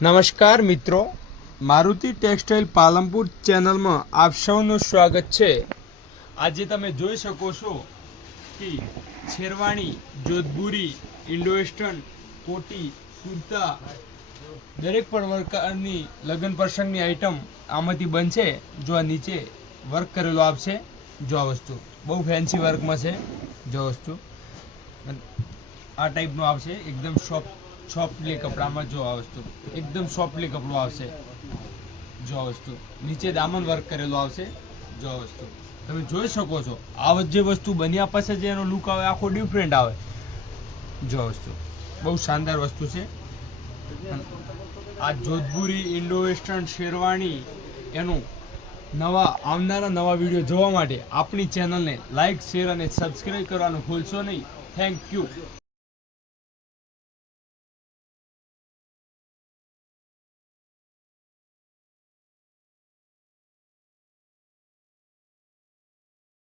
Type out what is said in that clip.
નમસ્કાર મિત્રો, મારુતિ ટેક્સટાઇલ પાલનપુર ચેનલમાં આપ સૌનું સ્વાગત છે। આજે તમે જોઈ શકો છો કે શેરવાણી, જોધપુરી, ઇન્ડો વેસ્ટર્ન, કોટી, કુર્તા દરેક પણ પ્રકારની લગ્ન પ્રસંગની આઈટમ આમાંથી બનશે। જો આ નીચે વર્ક કરેલો આવશે, જો આ વસ્તુ બહુ ફેન્સી વર્કમાં છે। જો વસ્તુ આ ટાઈપનું આવશે, એકદમ સોફ્ટલી કપડામાં। જો આ વસ્તુ એકદમ સોફ્ટલી કપડું આવશે। જો આ વસ્તુ નીચે દામન વર્ક કરેલો આવશે। જો આ વસ્તુ તમે જોઈ શકો છો, આ જે વસ્તુ બન્યા પછી જે એનો લુક આવે આખો ડિફરન્ટ આવે। જો આ વસ્તુ બહુ શાનદાર વસ્તુ છે। આ જોધપુરી, ઇન્ડો વેસ્ટર્ન, શેરવાણી એનું આવનારા નવા વિડીયો જોવા માટે આપણી ચેનલને લાઇક, શેર અને સબસ્ક્રાઈબ કરવાનું ભૂલશો નહીં। Thank you.